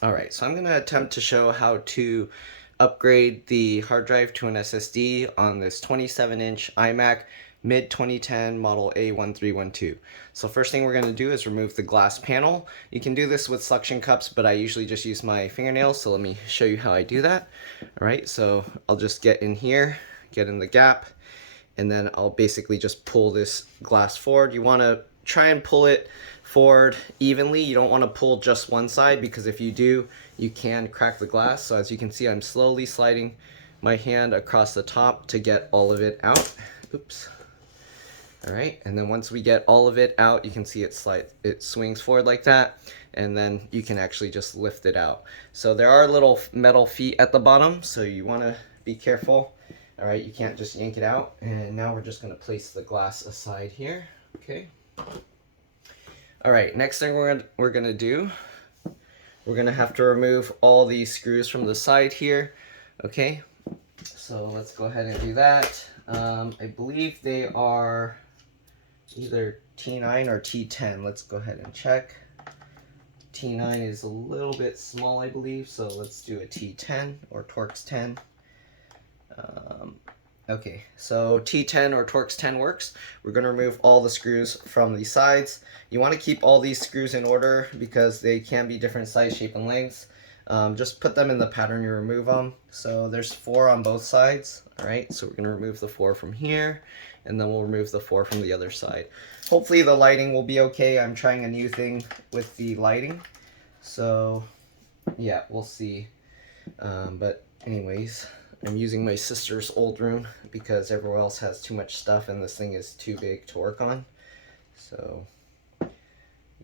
Alright, so I'm going to attempt to show how to upgrade the hard drive to an SSD on this 27-inch iMac mid-2010 model A1312. So first thing we're going to do is remove the glass panel. You can do this with suction cups, but I usually just use my fingernails, so let me show you how I do that. Alright, so I'll just get in here, get in the gap, and then I'll basically just pull this glass forward. You want to try and pull it forward evenly. You don't want to pull just one side, because if you do, you can crack the glass. So as you can see, I'm slowly sliding my hand across the top to get all of it out. Oops. All right, and then once we get all of it out, you can see it swings forward like that, and then you can actually just lift it out. So there are little metal feet at the bottom, so you want to be careful. All right, you can't just yank it out. And now we're just going to place the glass aside here. Okay. All right, next thing we're gonna do, we're gonna have to remove all these screws from the side here. Okay, so let's go ahead and do that. I believe they are either T9 or T10. Let's go ahead and check. T9 is a little bit small, I believe, so let's do a T10 or Torx 10. Okay, so T10 or Torx 10 works. We're going to remove all the screws from the sides. You want to keep all these screws in order because they can be different size, shape, and lengths. Just put them in the pattern you remove them. So there's 4 on both sides. All right, so we're going to remove the 4 from here, and then we'll remove the 4 from the other side. Hopefully the lighting will be okay. I'm trying a new thing with the lighting. So yeah, we'll see. But anyways, I'm using my sister's old room because everywhere else has too much stuff and this thing is too big to work on. So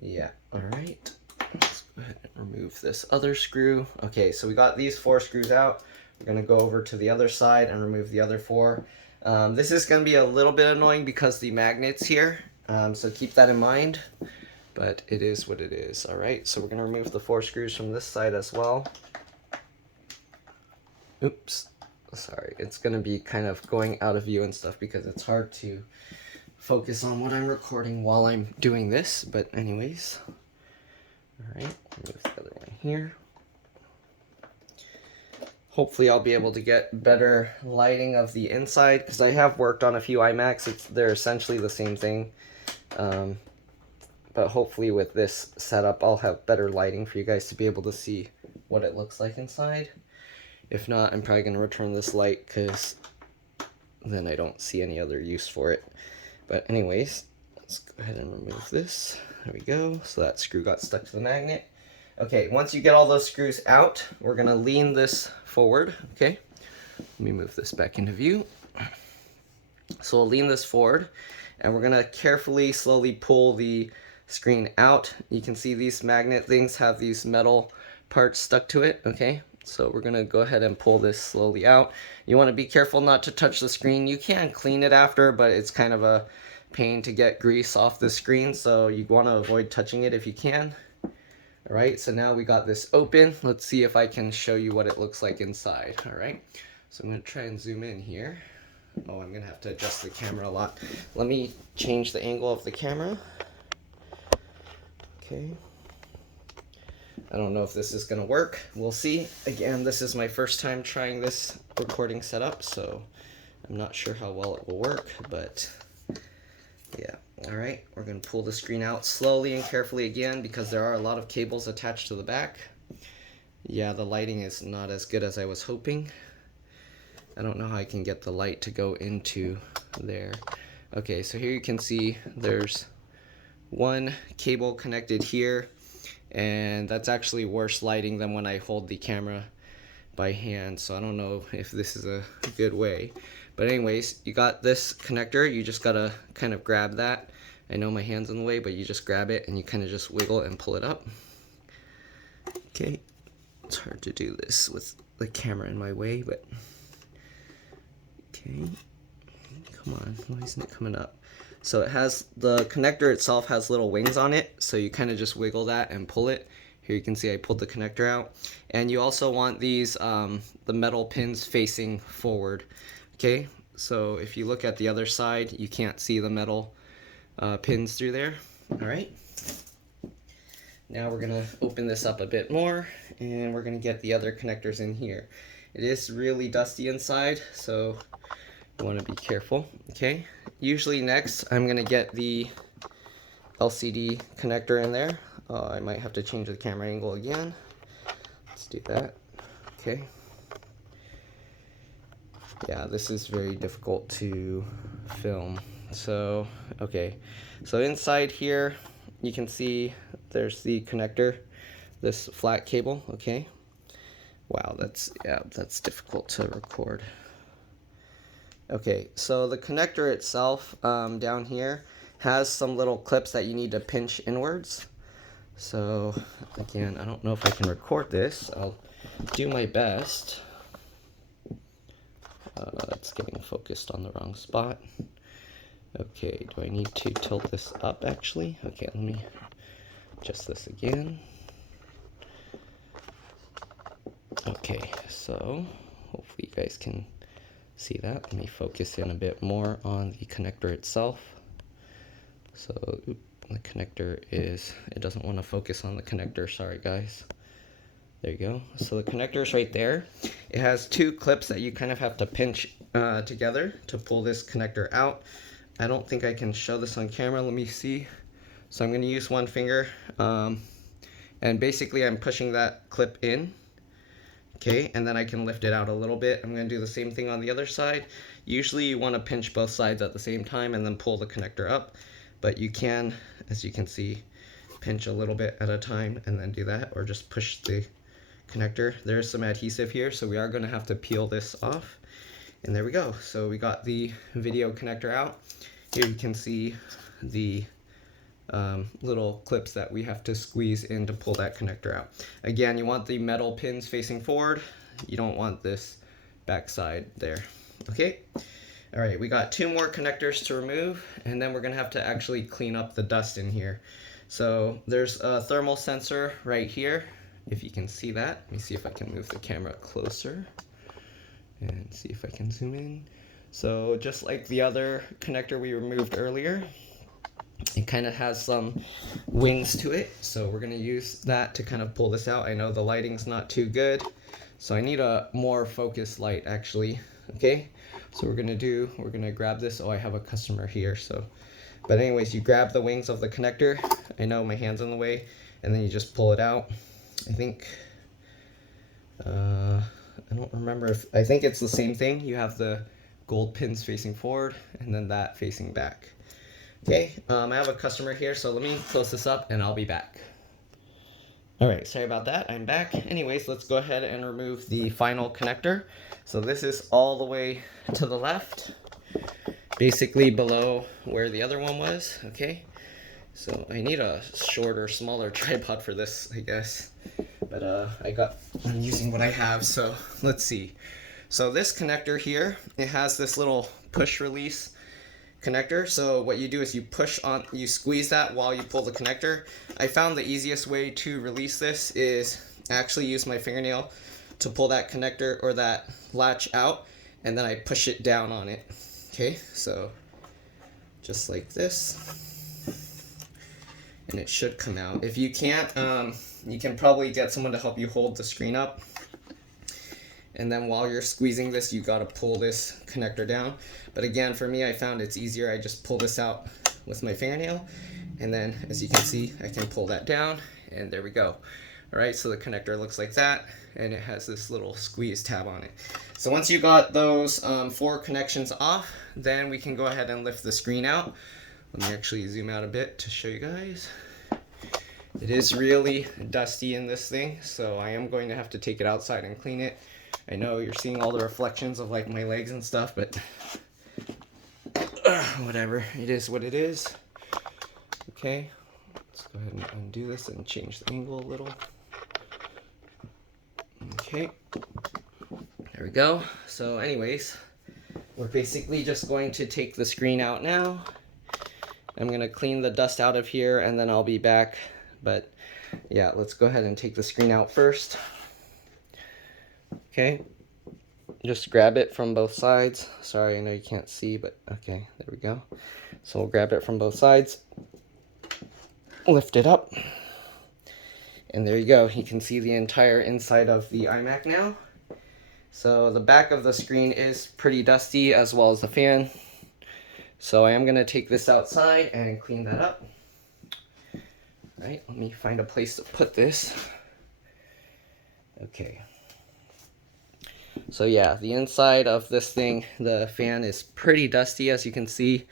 yeah, all right. Let's go ahead and remove this other screw. Okay, so we got these 4 screws out. We're gonna go over to the other side and remove the other 4. This is gonna be a little bit annoying because the magnet's here, so keep that in mind, but it is what it is. All right, so we're gonna remove the 4 screws from this side as well. Oops. Sorry, it's going to be kind of going out of view and stuff because it's hard to focus on what I'm recording while I'm doing this, but anyways. Alright, move the other one here. Hopefully I'll be able to get better lighting of the inside because I have worked on a few iMacs. They're essentially the same thing. But hopefully with this setup I'll have better lighting for you guys to be able to see what it looks like inside. If not, I'm probably going to return this light because then I don't see any other use for it. But anyways, let's go ahead and remove this. There we go. So that screw got stuck to the magnet. Okay, once you get all those screws out, we're going to lean this forward. Okay, let me move this back into view. So we'll lean this forward, and we're going to carefully, slowly pull the screen out. You can see these magnet things have these metal parts stuck to it. Okay. So we're going to go ahead and pull this slowly out. You want to be careful not to touch the screen. You can clean it after, but it's kind of a pain to get grease off the screen, so you want to avoid touching it if you can. Alright, so now we got this open. Let's see if I can show you what it looks like inside. Alright, so I'm going to try and zoom in here. Oh, I'm going to have to adjust the camera a lot. Let me change the angle of the camera. Okay. I don't know if this is going to work. We'll see. Again, this is my first time trying this recording setup, so I'm not sure how well it will work, but yeah. All right, we're going to pull the screen out slowly and carefully again because there are a lot of cables attached to the back. Yeah, the lighting is not as good as I was hoping. I don't know how I can get the light to go into there. Okay, so here you can see there's one cable connected here. And that's actually worse lighting than when I hold the camera by hand, so I don't know if this is a good way. But anyways, you got this connector, you just gotta kind of grab that. I know my hand's in the way, but you just grab it and you kind of just wiggle and pull it up. Okay, it's hard to do this with the camera in my way, but okay, come on, why isn't it coming up? So it has, the connector itself has little wings on it, so you kind of just wiggle that and pull it. Here you can see I pulled the connector out. And you also want these, the metal pins facing forward. Okay, so if you look at the other side, you can't see the metal pins through there. All right. Now we're gonna open this up a bit more, and we're gonna get the other connectors in here. It is really dusty inside, so you want to be careful. Okay, usually next I'm gonna get the LCD connector in there. I might have to change the camera angle again. Let's do that. Okay. Yeah, this is very difficult to film. So, okay. So inside here, you can see there's the connector, this flat cable, okay? Wow, that's difficult to record. Okay, so the connector itself down here has some little clips that you need to pinch inwards. So again, I don't know if I can record this. I'll do my best. It's getting focused on the wrong spot. Okay, do I need to tilt this up actually? Okay, let me adjust this again. Okay, so hopefully you guys can see that. Let me focus in a bit more on the connector itself. So the connector it doesn't want to focus on the connector, sorry guys. There you go. So the connector is right there. It has two clips that you kind of have to pinch together to pull this connector out. I don't think I can show this on camera. Let me see. So I'm going to use one finger, and basically I'm pushing that clip in. Okay, and then I can lift it out a little bit. I'm going to do the same thing on the other side. Usually you want to pinch both sides at the same time and then pull the connector up, but you can, as you can see, pinch a little bit at a time and then do that, or just push the connector. There's some adhesive here, so we are going to have to peel this off. And there we go. So we got the video connector out. Here you can see the little clips that we have to squeeze in to pull that connector out. Again, you want the metal pins facing forward. You don't want this back side there. Okay. All right, we got two more connectors to remove, and then we're gonna have to actually clean up the dust in here. So there's a thermal sensor right here, if you can see that. Let me see if I can move the camera closer and see if I can zoom in. So just like the other connector we removed earlier, it kind of has some wings to it, so we're going to use that to kind of pull this out. I know the lighting's not too good, so I need a more focused light actually. Okay, so we're going to grab this. Oh, I have a customer here, so, but anyways, you grab the wings of the connector. I know my hand's in the way, and then you just pull it out. I think I don't remember I think it's the same thing. You have the gold pins facing forward and then that facing back. Okay, I have a customer here, so let me close this up and I'll be back. All right, sorry about that, I'm back. Anyways, let's go ahead and remove the final connector. So this is all the way to the left, basically below where the other one was, okay? So I need a shorter, smaller tripod for this, I guess. But I'm using what I have, so let's see. So this connector here, it has this little push release connector. So what you do is you squeeze that while you pull the connector. I found the easiest way to release this is actually use my fingernail to pull that connector or that latch out, and then I push it down on it. Okay, so just like this, and it should come out. If you can't, you can probably get someone to help you hold the screen up. And then while you're squeezing this, you gotta pull this connector down. But again, for me, I found it's easier. I just pull this out with my fingernail, and then as you can see, I can pull that down, and there we go. All right, so the connector looks like that, and it has this little squeeze tab on it. So once you got those 4 connections off, then we can go ahead and lift the screen out. Let me actually zoom out a bit to show you guys. It is really dusty in this thing, so I am going to have to take it outside and clean it. I know you're seeing all the reflections of like my legs and stuff, but whatever, it is what it is. Okay, let's go ahead and undo this and change the angle a little. Okay, there we go. So anyways, we're basically just going to take the screen out now. I'm gonna clean the dust out of here and then I'll be back. But yeah, let's go ahead and take the screen out first. Okay, just grab it from both sides. Sorry, I know you can't see, but okay, there we go. So we'll grab it from both sides, lift it up, And there you go. You can see the entire inside of the iMac now. So the back of the screen is pretty dusty, as well as the fan. So I am going to take this outside and clean that up. All right, let me find a place to put this. Okay. So yeah, the inside of this thing, the fan is pretty dusty, as you can see.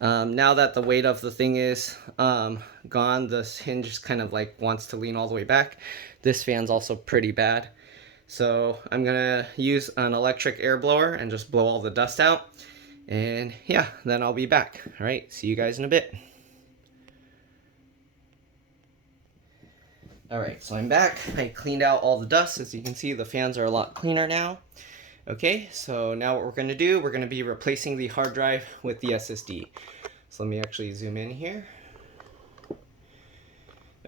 Now that the weight of the thing is gone, this hinge kind of like wants to lean all the way back. This fan's also pretty bad. So I'm gonna use an electric air blower and just blow all the dust out. And yeah, then I'll be back. All right, see you guys in a bit. All right, so I'm back. I cleaned out all the dust. As you can see, the fans are a lot cleaner now. Okay, so now what we're going to do, we're going to be replacing the hard drive with the SSD. So let me actually zoom in here.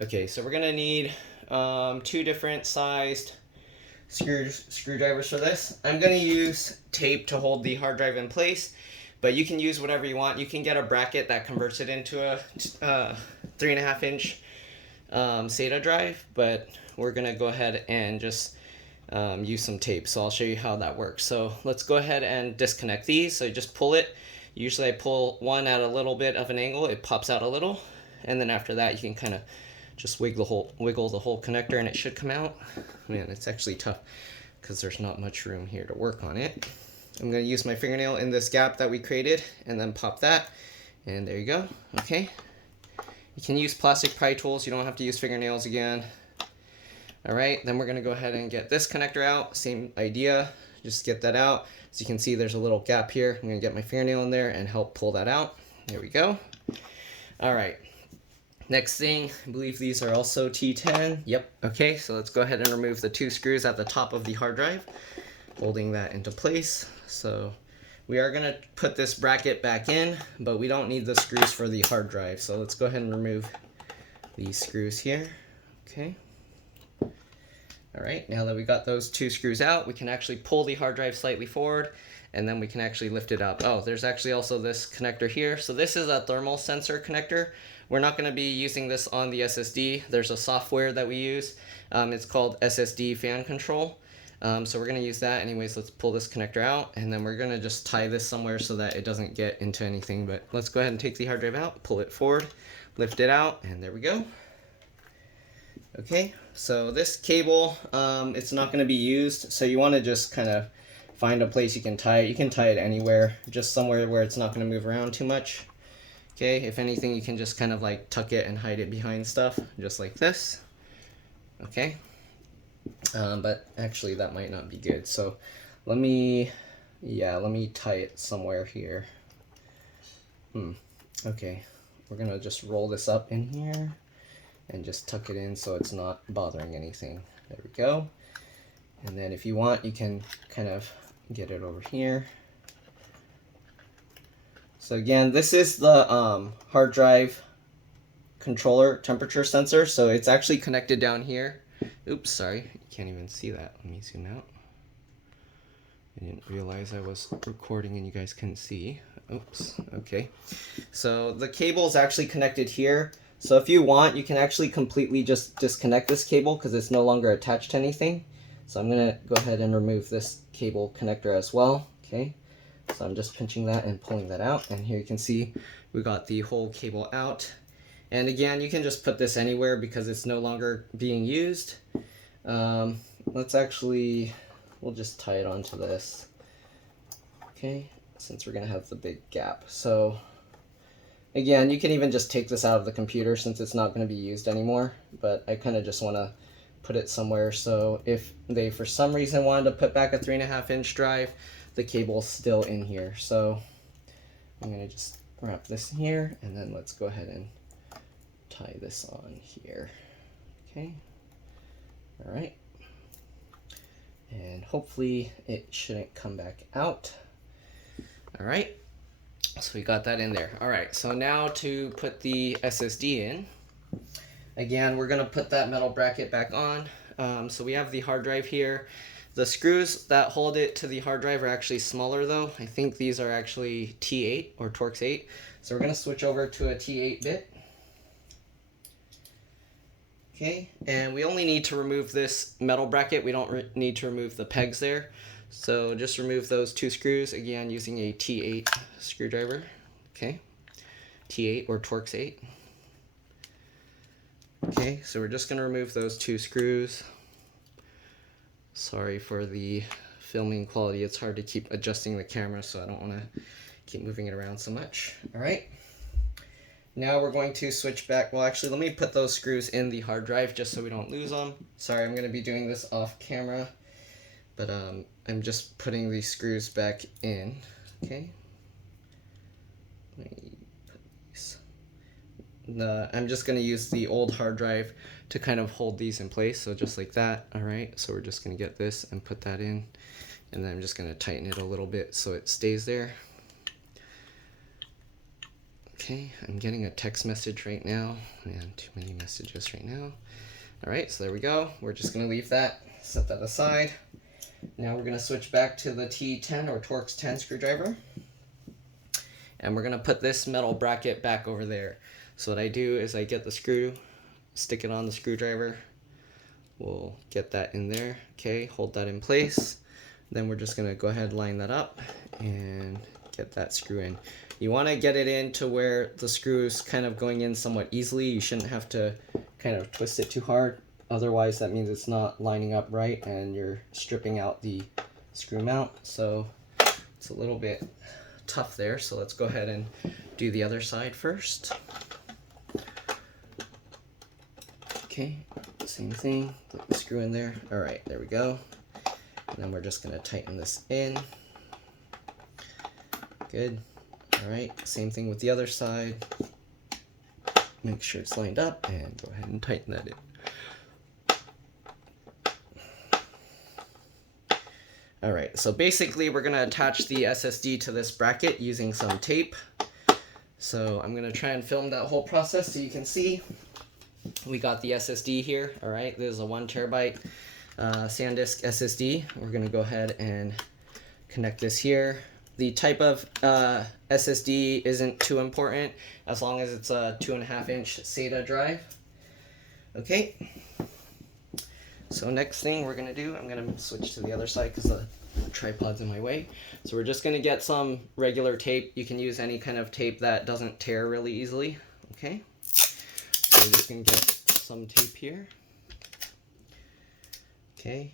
Okay, so we're going to need 2 different sized screwdrivers for this. I'm going to use tape to hold the hard drive in place, but you can use whatever you want. You can get a bracket that converts it into a 3.5 inch SATA drive, but we're gonna go ahead and just use some tape. So I'll show you how that works. So let's go ahead and disconnect these. So you just pull it. Usually I pull one at a little bit of an angle. It pops out a little, and then after that you can kind of just wiggle the whole connector, and it should come out. Man, it's actually tough because there's not much room here to work on it. I'm gonna use my fingernail in this gap that we created and then pop that, and there you go. Okay. You can use plastic pry tools. You don't have to use fingernails again. All right, then we're gonna go ahead and get this connector out. Same idea, just get that out. As you can see, there's a little gap here. I'm gonna get my fingernail in there and help pull that out. There we go. All right, next thing, I believe these are also T10. Yep, okay, so let's go ahead and remove the 2 screws at the top of the hard drive, holding that into place. So we are going to put this bracket back in, but we don't need the screws for the hard drive. So let's go ahead and remove these screws here. Okay. All right, now that we got those 2 screws out, we can actually pull the hard drive slightly forward, and then we can actually lift it up. Oh, there's actually also this connector here. So this is a thermal sensor connector. We're not going to be using this on the SSD. There's a software that we use. It's called SSD fan control. So we're going to use that anyways. Let's pull this connector out, and then we're going to just tie this somewhere so that it doesn't get into anything. But let's go ahead and take the hard drive out, pull it forward, lift it out, and there we go. Okay, so this cable, it's not going to be used, so you want to just kind of find a place you can tie it. You can tie it anywhere, just somewhere where it's not going to move around too much. Okay, if anything, you can just kind of like tuck it and hide it behind stuff, just like this. Okay. But actually that might not be good. So let me tie it somewhere here. Okay, we're gonna just roll this up in here and just tuck it in so it's not bothering anything. There we go. And then if you want, you can kind of get it over here. So again, this is the hard drive controller temperature sensor. So it's actually connected down here. Oops, sorry, you can't even see that. Let me zoom out. I didn't realize I was recording and you guys couldn't see. Oops, okay. So the cable is actually connected here. So if you want, you can actually completely just disconnect this cable because it's no longer attached to anything. So I'm gonna go ahead and remove this cable connector as well, okay? So I'm just pinching that and pulling that out. And here you can see we got the whole cable out. And again, you can just put this anywhere because it's no longer being used. We'll just tie it onto this. Okay, since we're gonna have the big gap. So again, you can even just take this out of the computer since it's not gonna be used anymore, but I kind of just wanna put it somewhere. So if they, for some reason, wanted to put back a 3.5 inch drive, the cable's still in here. So I'm gonna just wrap this in here, and then let's go ahead and tie this on here. Okay, all right, and hopefully it shouldn't come back out. All right, so we got that in there. All right, so now to put the SSD in. Again, we're gonna put that metal bracket back on. So we have the hard drive here. The screws that hold it to the hard drive are actually smaller though. I think these are actually T8 or Torx 8. So we're gonna switch over to a T8 bit. Okay, and we only need to remove this metal bracket. We don't need to remove the pegs there. So just remove those 2 screws, again using a T8 screwdriver. Okay, T8 or Torx 8. Okay, so we're just going to remove those 2 screws. Sorry for the filming quality. It's hard to keep adjusting the camera, so I don't want to keep moving it around so much. All right. Now we're going to switch back. Well, actually, let me put those screws in the hard drive just so we don't lose them. Sorry, I'm going to be doing this off camera, but I'm just putting these screws back in. Okay. Let me put these. I'm just going to use the old hard drive to kind of hold these in place, so just like that. All right, so we're just going to get this and put that in, and then I'm just going to tighten it a little bit so it stays there. Okay, I'm getting a text message right now, and too many messages right now. All right, so there we go. We're just going to leave that, set that aside. Now we're going to switch back to the T10 or Torx 10 screwdriver, and we're going to put this metal bracket back over there. So what I do is I get the screw, stick it on the screwdriver. We'll get that in there. Okay, hold that in place. Then we're just going to go ahead and line that up and get that screw in. You want to get it in to where the screw is kind of going in somewhat easily. You shouldn't have to kind of twist it too hard. Otherwise, that means it's not lining up right and you're stripping out the screw mount. So it's a little bit tough there. So let's go ahead and do the other side first. Okay, same thing. Put the screw in there. All right, there we go. And then we're just going to tighten this in. Good. All right, same thing with the other side. Make sure it's lined up and go ahead and tighten that in. All right, so basically we're gonna attach the SSD to this bracket using some tape. So I'm gonna try and film that whole process so you can see. We got the SSD here, all right? There's a 1 terabyte SanDisk SSD. We're gonna go ahead and connect this here. The type of SSD isn't too important as long as it's a 2.5-inch SATA drive. Okay. So next thing we're gonna do, I'm gonna switch to the other side because the tripod's in my way. So we're just gonna get some regular tape. You can use any kind of tape that doesn't tear really easily. Okay. So we're just gonna get some tape here. Okay.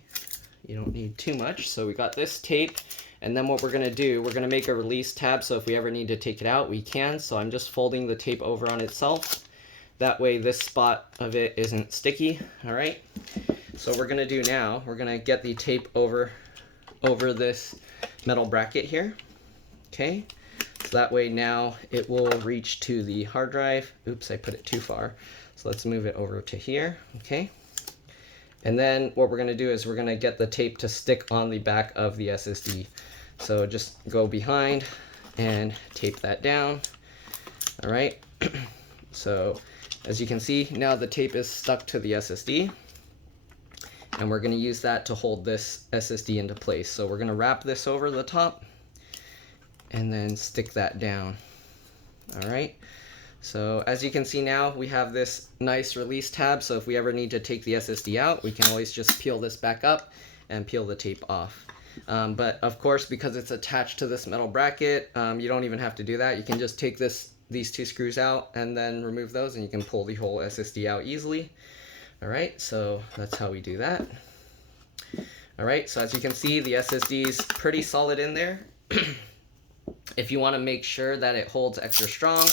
You don't need too much. So we got this tape. And then what we're going to do, we're going to make a release tab so if we ever need to take it out, we can. So I'm just folding the tape over on itself. That way this spot of it isn't sticky. All right. So what we're going to do now, we're going to get the tape over this metal bracket here. Okay. So that way now it will reach to the hard drive. Oops, I put it too far. So let's move it over to here. Okay. And then what we're going to do is we're going to get the tape to stick on the back of the SSD. So just go behind and tape that down. All right. So as you can see, now the tape is stuck to the SSD. And we're going to use that to hold this SSD into place. So we're going to wrap this over the top and then stick that down. All right. So as you can see now, we have this nice release tab. So if we ever need to take the SSD out, we can always just peel this back up and peel the tape off. But of course, because it's attached to this metal bracket, you don't even have to do that. You can just take these 2 screws out and then remove those and you can pull the whole SSD out easily. All right, so that's how we do that. All right, so as you can see, the SSD is pretty solid in there. If you want to make sure that it holds extra strong,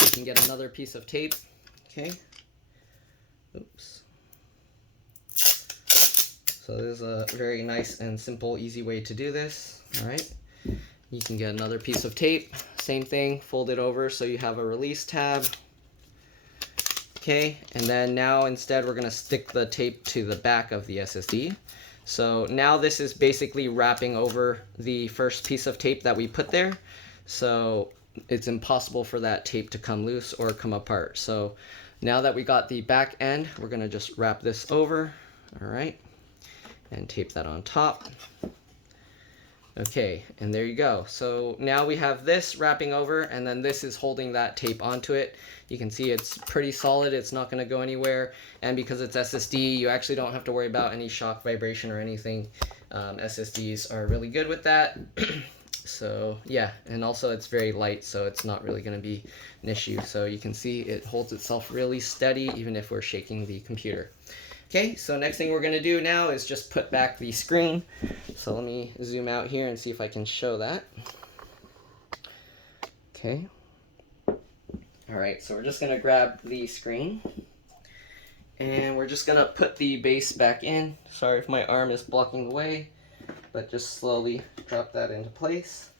you can get another piece of tape. Okay. Oops. So this is a very nice and simple, easy way to do this. All right. You can get another piece of tape. Same thing, fold it over so you have a release tab. Okay, and then now instead we're going to stick the tape to the back of the SSD. So now this is basically wrapping over the first piece of tape that we put there. So it's impossible for that tape to come loose or come apart. So now that we got the back end, we're going to just wrap this over. All right, and tape that on top. Okay, and there you go. So now we have this wrapping over, and then this is holding that tape onto it. You can see it's pretty solid. It's not going to go anywhere. And because it's SSD, you actually don't have to worry about any shock vibration or anything. SSDs are really good with that. So yeah, and also it's very light, so it's not really going to be an issue. So you can see it holds itself really steady even if we're shaking the computer. Okay, so next thing we're going to do now is just put back the screen. So let me zoom out here and see if I can show that. Okay. Alright, so we're just going to grab the screen. And we're just going to put the base back in. Sorry if my arm is blocking the way, but just slowly drop that into place.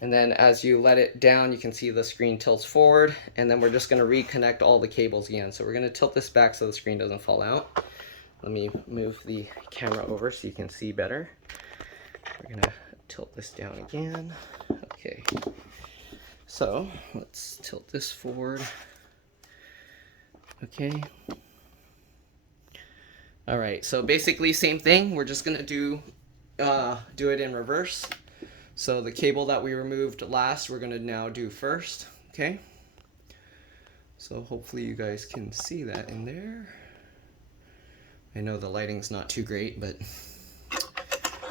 And then as you let it down, you can see the screen tilts forward. And then we're just going to reconnect all the cables again. So we're going to tilt this back so the screen doesn't fall out. Let me move the camera over so you can see better. We're gonna tilt this down again. Okay, so let's tilt this forward. Okay. All right, so basically same thing. We're just gonna do it in reverse. So the cable that we removed last, we're gonna now do first. Okay. So hopefully you guys can see that in there. I know the lighting's not too great, but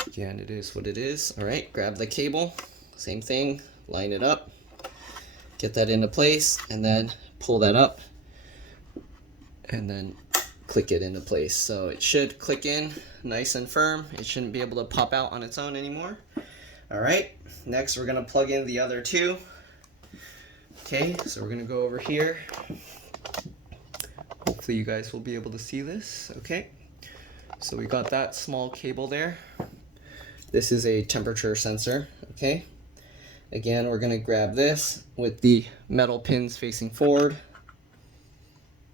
again, it is what it is. All right, grab the cable, same thing, line it up, get that into place, and then pull that up, and then click it into place. So it should click in nice and firm. It shouldn't be able to pop out on its own anymore. All right, next we're gonna plug in the other two. Okay, so we're gonna go over here. Hopefully you guys will be able to see this. Okay, so we got that small cable there. This is a temperature sensor. Okay, again, we're gonna grab this with the metal pins facing forward.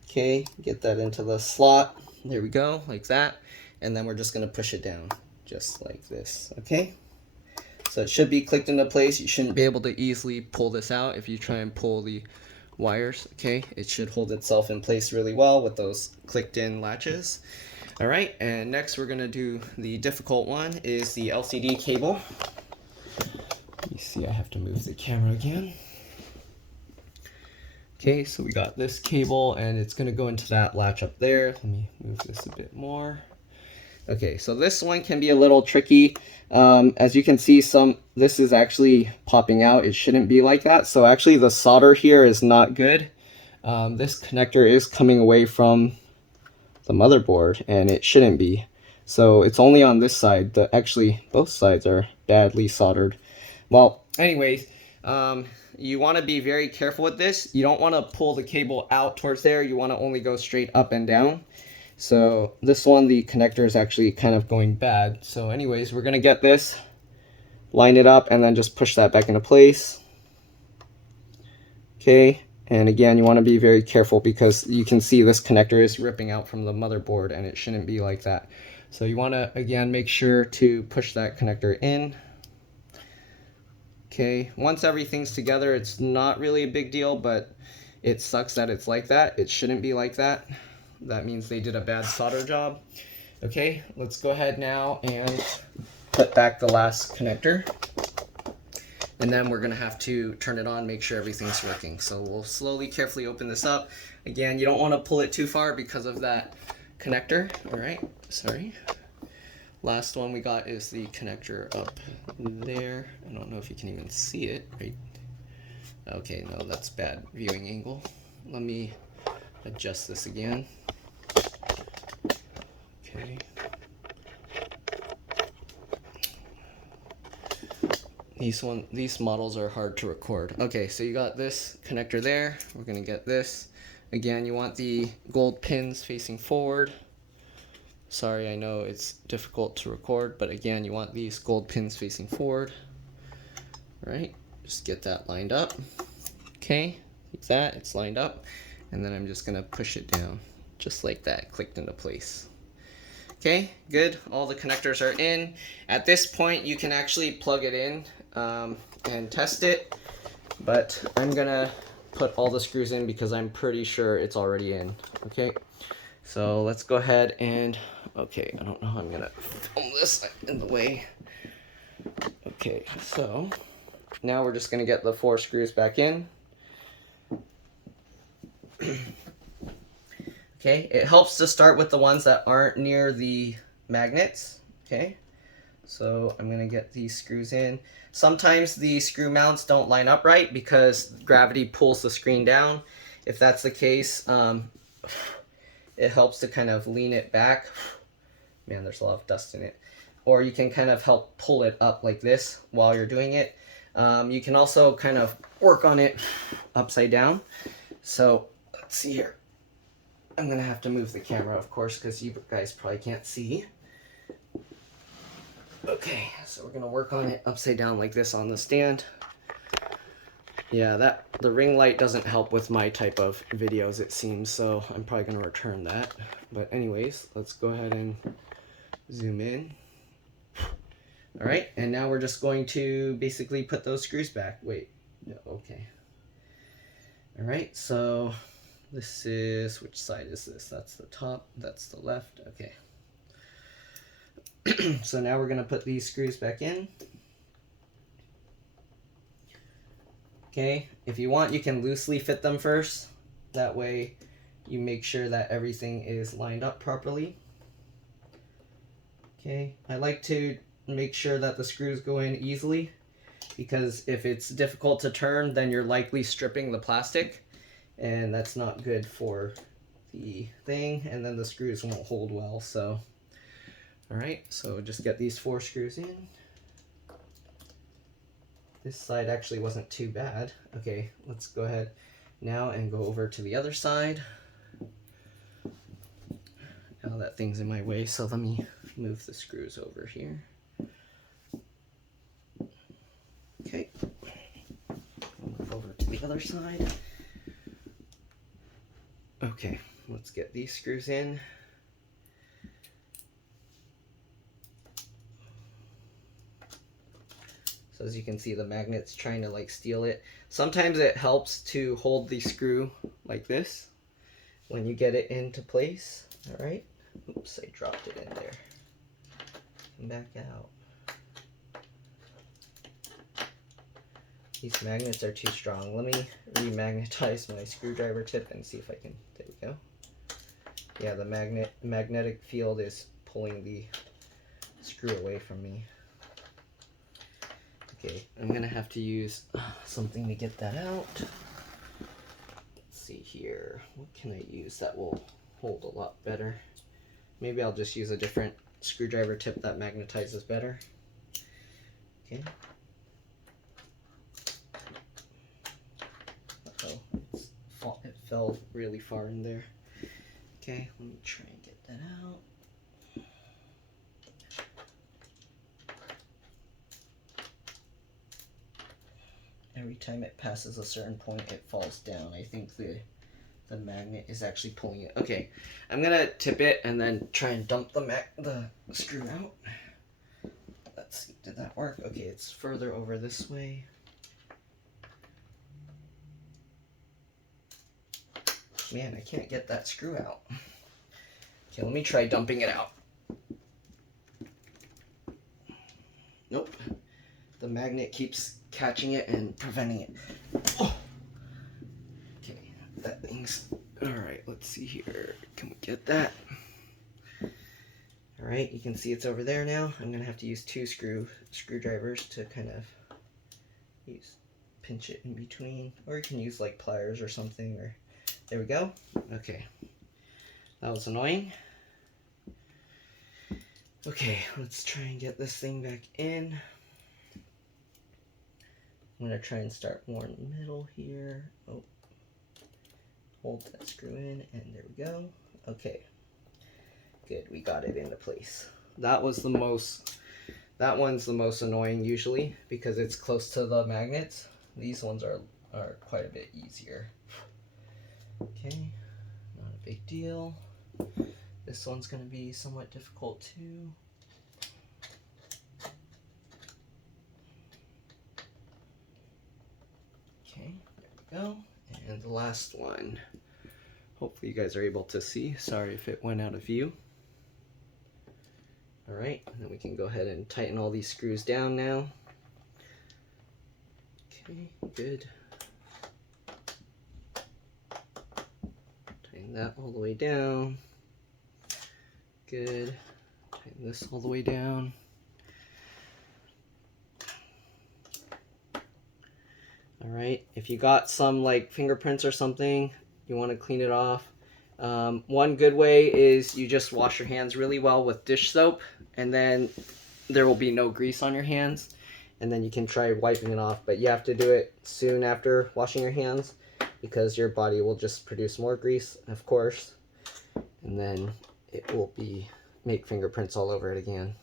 Okay, get that into the slot. There we go, like that. And then we're just gonna push it down, just like this. Okay, so it should be clicked into place. You shouldn't be able to easily pull this out if you try and pull the wires. Okay, it should hold itself in place really well with those clicked in latches. All right, and next we're gonna do the difficult one, is the LCD cable. Let me see, I have to move the camera again. Okay, so we got this cable and it's gonna go into that latch up there. Let me move this a bit more. Okay, so this one can be a little tricky. As you can see, this is actually popping out. It shouldn't be like that. So actually the solder here is not good. This connector is coming away from the motherboard and it shouldn't be. So it's only on this side. Actually, both sides are badly soldered. Well, anyways, you want to be very careful with this. You don't want to pull the cable out towards there. You want to only go straight up and down. So this one, the connector is actually kind of going bad. So anyways, we're going to get this, line it up, and then just push that back into place. Okay, and again, you want to be very careful because you can see this connector is ripping out from the motherboard and it shouldn't be like that. So you want to, again, make sure to push that connector in. Okay, once everything's together, it's not really a big deal, but it sucks that it's like that. It shouldn't be like that. That means they did a bad solder job. Okay, let's go ahead now and put back the last connector. And then we're gonna have to turn it on, make sure everything's working. So we'll slowly, carefully open this up. Again, you don't wanna pull it too far because of that connector. All right, sorry. Last one we got is the connector up there. I don't know if you can even see it, right? Okay, no, that's bad viewing angle. Let me adjust this again. Okay. These models are hard to record. Okay, so you got this connector there. We're gonna get this. Again, you want the gold pins facing forward. Sorry, I know it's difficult to record, but again, you want these gold pins facing forward. All right, just get that lined up. Okay, like that, it's lined up. And then I'm just gonna push it down, just like that, clicked into place. Okay, good, all the connectors are in. At this point, you can actually plug it in and test it, but I'm gonna put all the screws in because I'm pretty sure it's already in, okay? So let's go ahead and, okay, I don't know how I'm gonna film this in the way. Okay, so now we're just going to get the 4 screws back in. Okay, it helps to start with the ones that aren't near the magnets. Okay, so I'm going to get these screws in. Sometimes the screw mounts don't line up right because gravity pulls the screen down. If that's the case, it helps to kind of lean it back. Man, there's a lot of dust in it. Or you can kind of help pull it up like this while you're doing it. You can also kind of work on it upside down. So let's see here. I'm gonna have to move the camera, of course, because you guys probably can't see. Okay, so we're gonna work on it upside down like this on the stand. Yeah, the ring light doesn't help with my type of videos, it seems, so I'm probably gonna return that. But anyways, let's go ahead and zoom in. All right, and now we're just going to basically put those screws back. Wait, no, okay. All right, so this is, which side is this? That's the top, that's the left, okay. So now we're gonna put these screws back in. Okay, if you want, you can loosely fit them first. That way you make sure that everything is lined up properly. Okay, I like to make sure that the screws go in easily, because if it's difficult to turn, then you're likely stripping the plastic, and that's not good for the thing, and then the screws won't hold well. So all right, so just get these 4 screws in. This side actually wasn't too bad. Okay, let's go ahead now and go over to the other side. Now that thing's in my way, so let me move the screws over here. Okay, move over to the other side. Okay, let's get these screws in. So as you can see, the magnet's trying to like steal it. Sometimes it helps to hold the screw like this when you get it into place. All right. Oops, I dropped it in there. Come back out. These magnets are too strong. Let me remagnetize my screwdriver tip and see if I can, there we go. Yeah, the magnetic field is pulling the screw away from me. Okay, I'm gonna have to use something to get that out. Let's see here. What can I use that will hold a lot better? Maybe I'll just use a different screwdriver tip that magnetizes better. Okay. Uh-oh, it fell really far in there. Okay, let me try and get that out. Every time it passes a certain point, it falls down. I think the magnet is actually pulling it. Okay, I'm gonna tip it and then try and dump the screw out. Let's see, did that work? Okay, it's further over this way. Man, I can't get that screw out. Okay, let me try dumping it out. Nope. The magnet keeps catching it and preventing it. Oh. Okay, that thing's... Alright, let's see here. Can we get that? Alright, you can see it's over there now. I'm going to have to use 2 screwdrivers to kind of pinch it in between. Or you can use like pliers or something. Or there we go. Okay, that was annoying. Okay, let's try and get this thing back in. I'm going to try and start more in the middle here. Oh, hold that screw in, and there we go. Okay, good, we got it into place. That one's the most annoying usually because it's close to the magnets. These ones are quite a bit easier. Okay, not a big deal. This one's going to be somewhat difficult too. Okay, there we go. And the last one. Hopefully you guys are able to see. Sorry if it went out of view. Alright, and then we can go ahead and tighten all these screws down now. Okay, good. Tighten that all the way down. Good. Tighten this all the way down. All right, if you got some like fingerprints or something, you want to clean it off. One good way is you just wash your hands really well with dish soap, and then there will be no grease on your hands, and then you can try wiping it off. But you have to do it soon after washing your hands because your body will just produce more grease, of course, and then it will make fingerprints all over it again.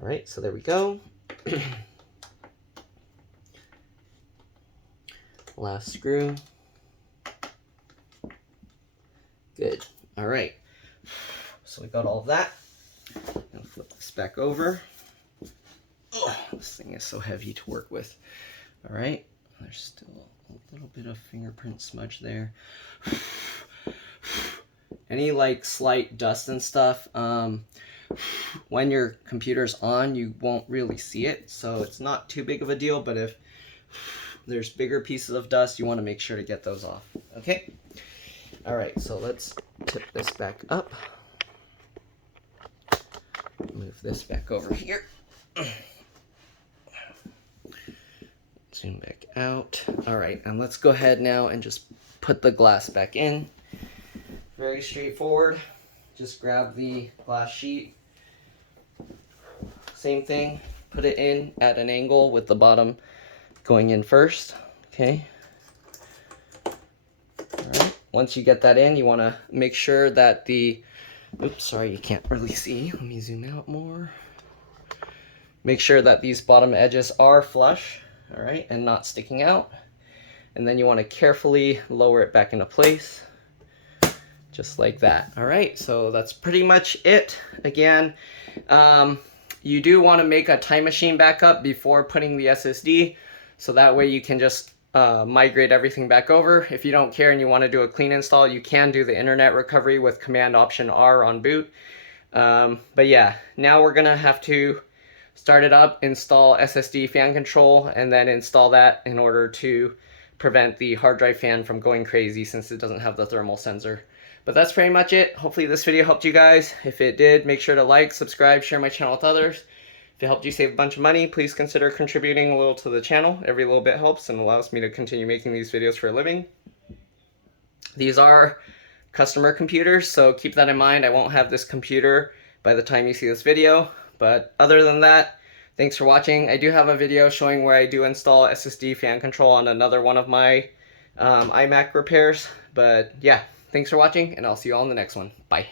All right, so there we go. Last screw. Good. All right. So we got all of that. Now flip this back over. Oh, this thing is so heavy to work with. All right. There's still a little bit of fingerprint smudge there. Any like slight dust and stuff, when your computer's on, you won't really see it, so it's not too big of a deal. But if there's bigger pieces of dust, you want to make sure to get those off. Okay. All right, so let's tip this back up. Move this back over here. Zoom back out. All right, and let's go ahead now and just put the glass back in. Very straightforward. Just grab the glass sheet. Same thing, put it in at an angle with the bottom going in first. Okay. All right. Once you get that in, you want to make sure that the, oops, sorry, you can't really see. Let me zoom out more. Make sure that these bottom edges are flush, all right, and not sticking out. And then you want to carefully lower it back into place, just like that. All right, so that's pretty much it. Again, you do want to make a time machine backup before putting the SSD, so that way you can just migrate everything back over. If you don't care and you want to do a clean install, you can do the internet recovery with Command Option R on boot. But yeah, now we're gonna have to start it up, install SSD fan control, and then install that in order to prevent the hard drive fan from going crazy since it doesn't have the thermal sensor. But that's pretty much it. Hopefully this video helped you guys. If it did, make sure to like, subscribe, share my channel with others. If it helped you save a bunch of money, please consider contributing a little to the channel. Every little bit helps and allows me to continue making these videos for a living. These are customer computers, so keep that in mind. I won't have this computer by the time you see this video. But other than that, thanks for watching. I do have a video showing where I do install SSD fan control on another one of my iMac repairs. But yeah, thanks for watching, and I'll see you all in the next one. Bye.